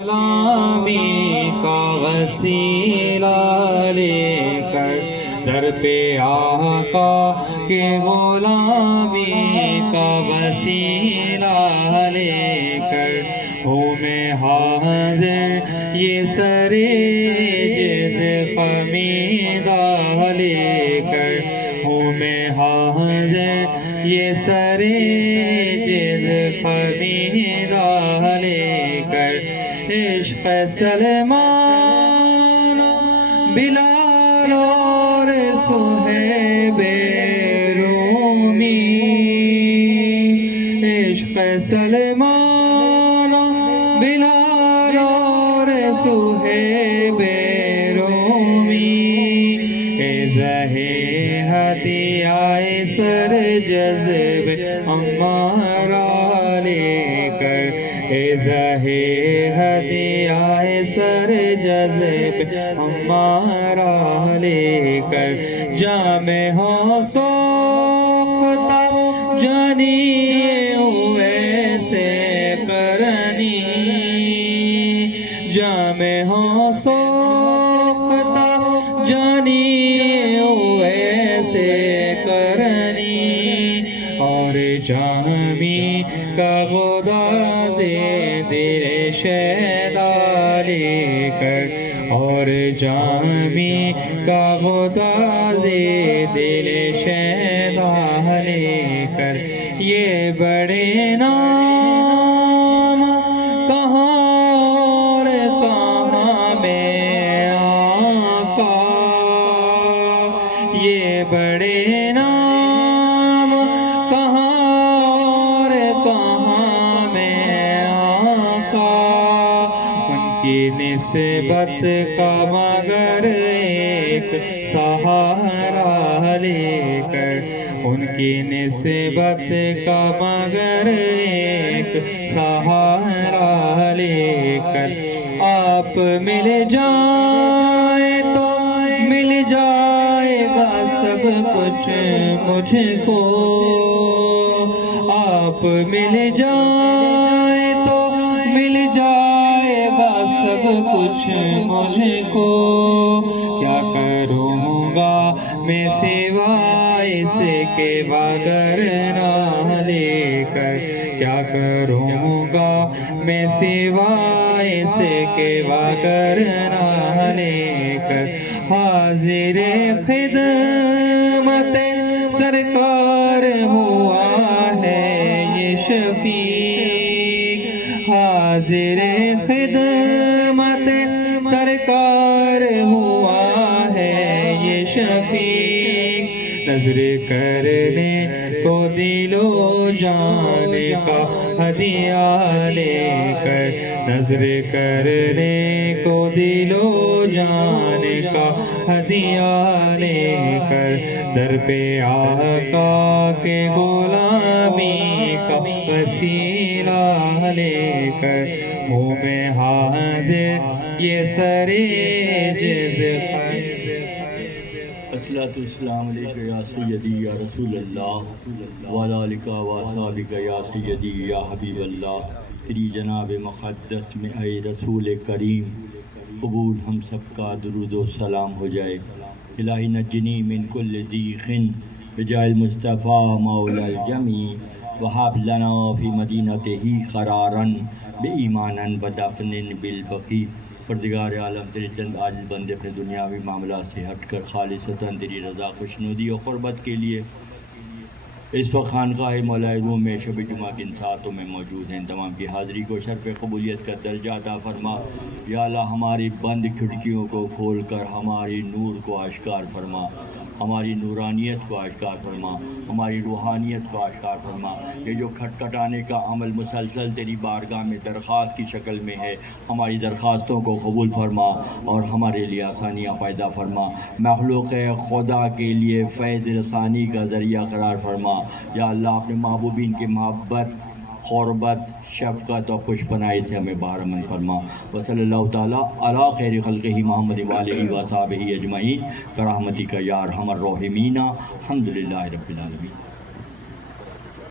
غلامی کا وسیلہ لے کر در پہ آقا کے غلامی کا وسیلہ لے کر ہوں میں حاضر یہ سر جز خمیدہ لے کر ہوں میں حاضر یہ سر جز خمیدہ لے کر عشق سلمان بلال اور صہیب رومی عشق سلمان بلال اور صہیب رومی زہے ہدیہ سر جذب ہمارا لے کر زہے ہدیہ سر جذب ہمارا لے کر جام ہو سوختہ جانی ہوئے سے کرنی جام ہو سوختہ جانی ہوئے سے کرنی اور جامی کا غداز دل شیدا لے کر اور جامی کا غداز دل شیدا لے کر یہ بڑے نام کہاں اور کہاں میں آقا یہ بڑے نام کہاں اور کہاں میں آقا ان کی نسبت کا مگر ایک سہارا لے کر ان کی نسبت کا مگر ایک سہارا لے کر آپ مل جائیں تو مل جائے گا سب کچھ مجھ کو آپ مل جائیں تو مل جائے گا سب کچھ مجھ کو کیا کروں گا میں سوائے اس کے وگرنہ لے کر کیا کروں گا میں سوائے اس کے وگرنہ لے کر حاضر خدمت سرکار ہوا ہے یہ شفیق حاضر خدمت سرکار ہوا ہے یہ شفیق نظر کرنے کو دل و جان کا ہدیہ لے کر نظر کرنے کو دل و جان کا ہدیہ لے کر در پہ آقا کے غلامی کا وسیلہ لے کر ہوں میں حاضر یہ سر جز الصلاۃ والسلام علیکہ یا سیدی یا رسول اللہ وعلی آلک و اصحابک یا سیدی یا حبیب اللہ تیری جناب مقدس میں اے رسول کریم قبول ہم سب کا درود و سلام ہو جائے الہی نجنی من کل ضیق بجاہ المصطفیٰ مولا الجمیع وہب لنا فی مدینتہ قرارا بایمانا بدفن بالبقیع پردگار عالم تیرے چند عاجز بندے اپنے دنیاوی معاملات سے ہٹ کر خالصتاً تیری رضا خوشنودی اور قربت کے لیے اس وقت خانقاہ مولا روم میں شب جمعہ کی ان ساعتوں میں موجود ہیں تمام کی حاضری کو شرف قبولیت کا درجہ عطا فرما یا اللہ ہماری بند کھڑکیوں کو کھول کر ہماری نور کو آشکار فرما ہماری نورانیت کو آشکار فرما ہماری روحانیت کو آشکار فرما یہ جو کھٹکھٹانے کا عمل مسلسل تیری بارگاہ میں درخواست کی شکل میں ہے ہماری درخواستوں کو قبول فرما اور ہمارے لیے آسانیاں پیدا فرما مخلوق خدا کے لیے فیض رسانی کا ذریعہ قرار فرما یا اللہ اپنے محبوبین کی محبت قربت شفقت اور پشپنائی سے ہمیں بہرمند فرما وصلی اللہ تعالیٰ علی خیر خلقہ محمد وآلہ وصحبہ اجمعین برحمتک یا ارحم الراحمین الحمدللہ رب العالمین.